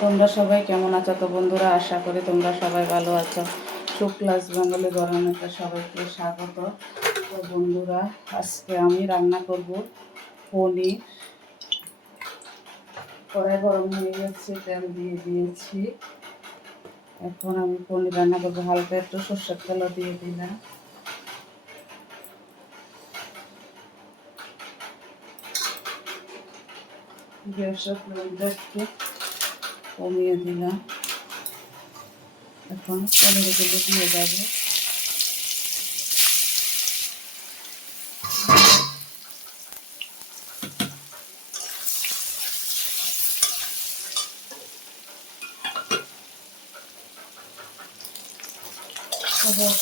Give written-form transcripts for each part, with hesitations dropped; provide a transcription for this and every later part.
তোমরা সবাই কেমন আছো? তো বন্ধুরা, আশা করি তোমরা সবাই ভালো আছো। শুক্লাস বেঙ্গলি গরমেতে সবাইকে স্বাগত। তো বন্ধুরা, আজকে আমি রান্না করব পনির। কড়াই গরম হয়ে গেছে, তেল দিয়ে দিয়েছি। এখন আমি পনির রান্না করবো। হালকা একটু সর্ষের তেলও দিয়ে দিলাম। গ্যাসের ফ্লেমটা একটু কমিয়ে দিলাম। এখন পনিরগুলো দিয়ে যাবো।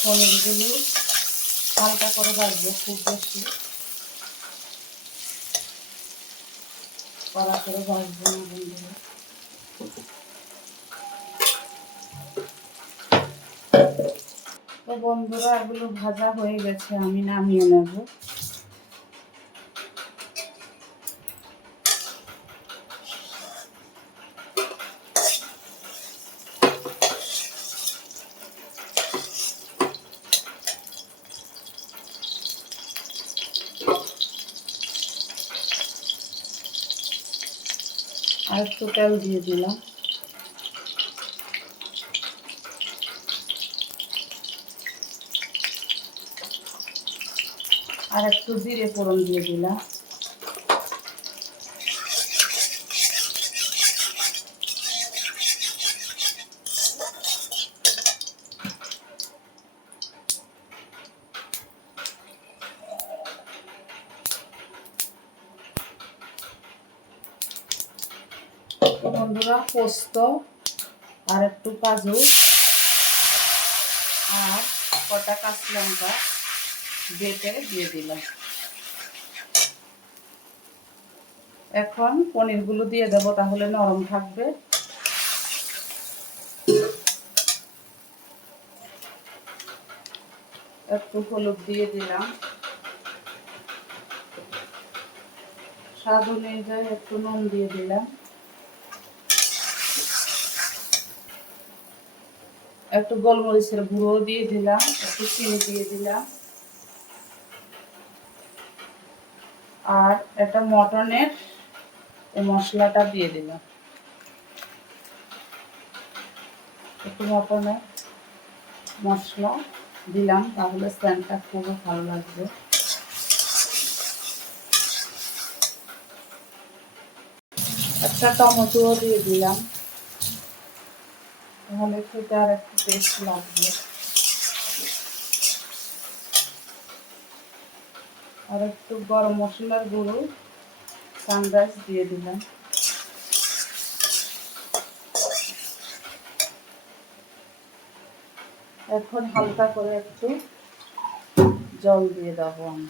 পনিরগুলো হালকা করে ভাজবো, খুব বেশি কড়া করে ভাজবো না বন্ধুরা। তো বন্ধুরা, এগুলো ভাজা হয়ে গেছে, আমি নামিয়ে নেব। আর একটু তেল দিয়ে দিলাম। আর একটু জিরে ফোড়ন দিয়ে দিলাম। বন্ধুরা, পোস্ত আর একটু কাজু আর কটা কাঁচা লঙ্কা বেটে দিয়ে দিলাম। এখন পনিরগুলো দিয়ে দেব, তাহলে নরম থাকবে। একটু হলুদ দিয়ে দিলাম। স্বাদ অনুযায়ী একটু নুন দিয়ে দিলাম। একটু গোলমরিচের গুঁড়ো দিয়ে দিলাম। একটু চিনি দিয়ে দিলাম। আর একটা মটনের এই মশলাটা দিয়ে দিলাম। একটু মটনের মশলা দিলাম, তাহলে স্যানটা খুব ভালো লাগবে। একটা টমেটোও দিয়ে দিলাম, তাহলে খেতে আর একটু টেস্ট লাগবে। আর একটু গরম মশলার গুঁড়ো সানরাইজ দিয়ে দিলাম। এখন হালকা করে একটু জল দিয়ে দেবো আমি।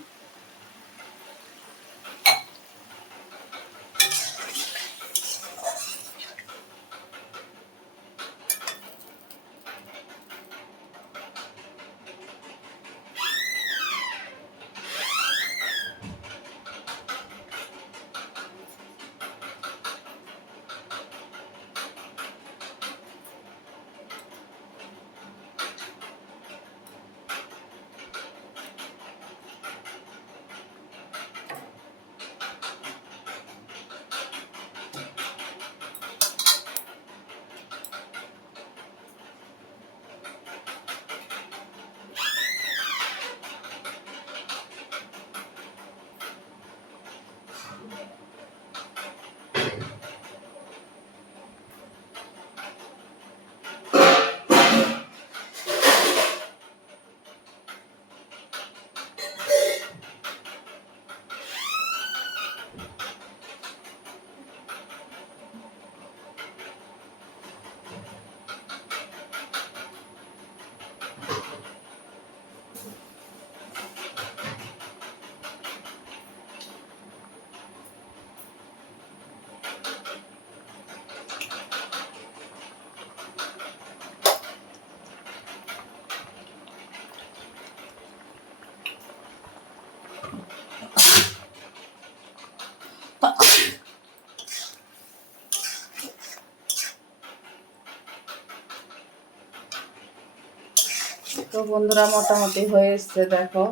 তো বন্ধুরা মোটামুটি হয়ে এসছে, দেখো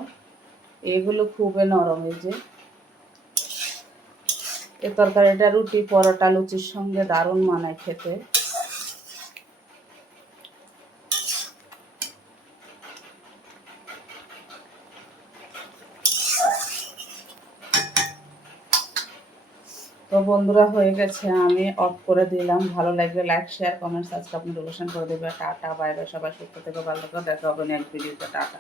এগুলো খুবই নরম। এই যে এই তরকারিটা রুটি, পরোটা, লুচির সঙ্গে দারুণ মানায় খেতে। তো বন্ধুরা হয়ে গেছে, আমি অফ করে দিলাম। ভালো লাগলে like, share, comment, subscribe, notification করে দেবে। Tata, bye bye. সবাই সুস্থ থেকে ভালো থাকো। দেখা হবে নেক্সট ভিডিওতে। টাটা।